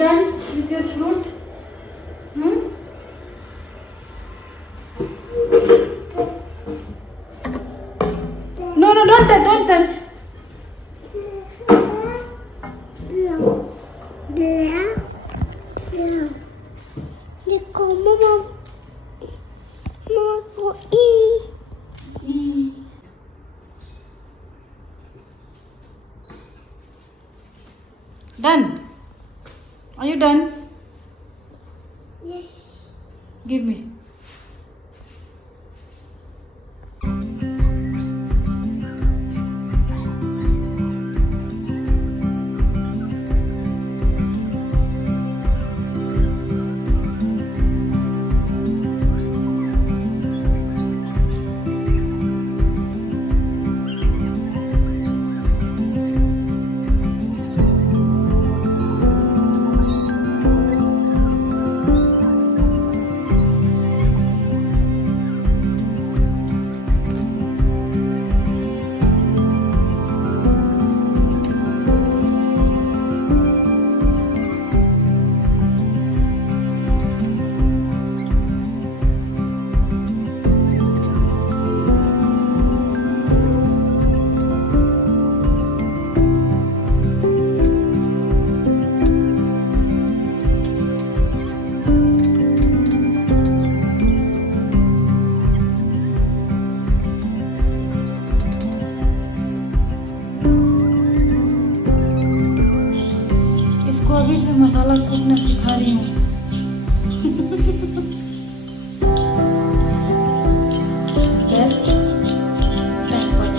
done with your fruit? No, don't touch. Done? Are you done? Yes. Give me. अभी से मसाला कूटना सिखा रही हूँ। Best temper.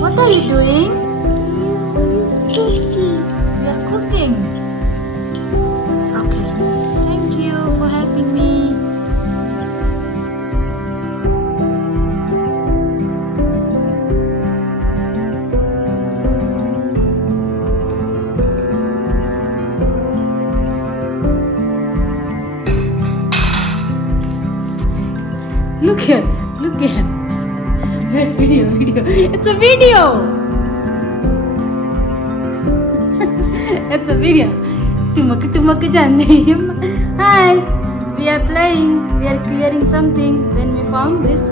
What are you doing? Cookie. You are cooking. Okay. Thank you for helping me. Look here. Wait, video. It's a video. It's a video. Tumak jandi. Hi. We are playing. We are clearing something. Then we found this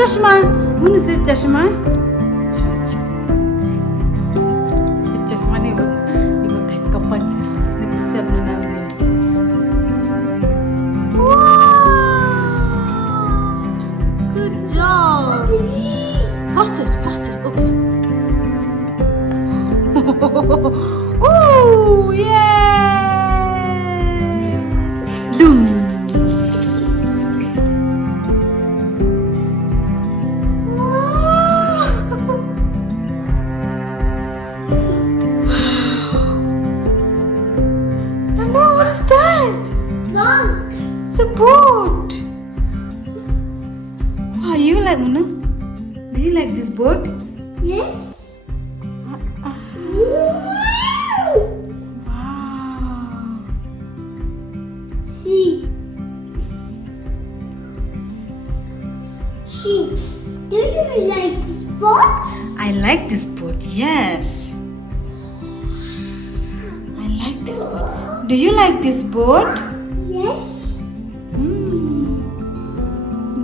chashma. Munu says chashma. Chashma नहीं वो एक कपन इसने खुद से अपना नाम दिया. Good job. Faster. Okay. Ooh, yeah. Doom. Mama, what's that? Boat. It's a boat. Wow, you like Muna? Do you like this boat? Yes. Wow. See. Do you like this boat? I like this boat, yes. I like this boat. Do you like this boat? Yes.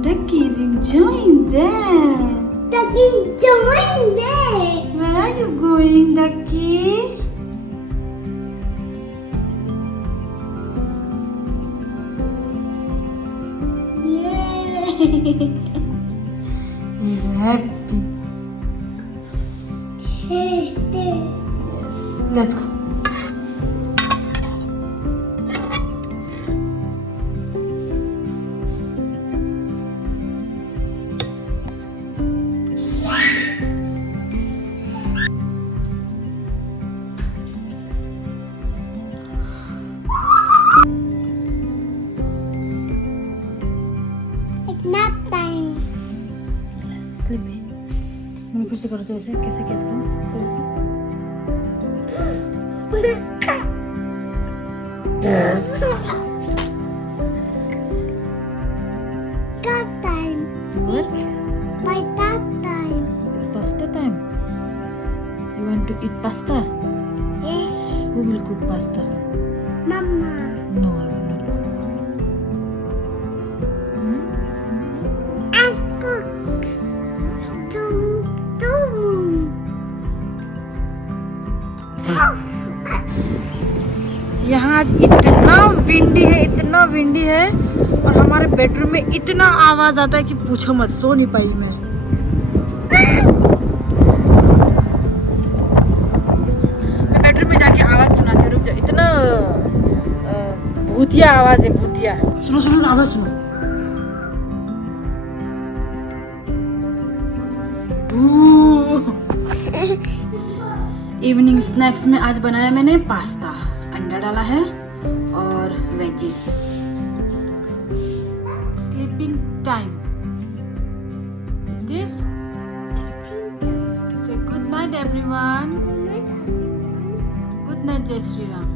Ducky is enjoying that. Ducky's doing that. Where are you going, Ducky? Yay! He's happy. Yes. Let's go. It's nap time. Sleepy. मैंने फिर से करो तो ऐसे कैसे किया था तुम? Cat time. What? By that time. It's pasta time. You want to eat pasta? Yes. Who will cook pasta? Mama. No, I will not. Apple. यहाँ आज इतना विंडी है और हमारे बेडरूम में इतना आवाज आता है कि पूछो मत, सो नहीं पाई मैं बेडरूम में जाके आवाज सुनाती हूँ, रुक जाओ। इतना भूतिया आवाज है, भूतिया। सुनो सुनो आवाज सुनो। इवनिंग स्नैक्स में आज बनाया मैंने पास्ता, अंडा डाला है और veggies. Sleeping time it is. Say good night everyone. Good night जय श्री राम।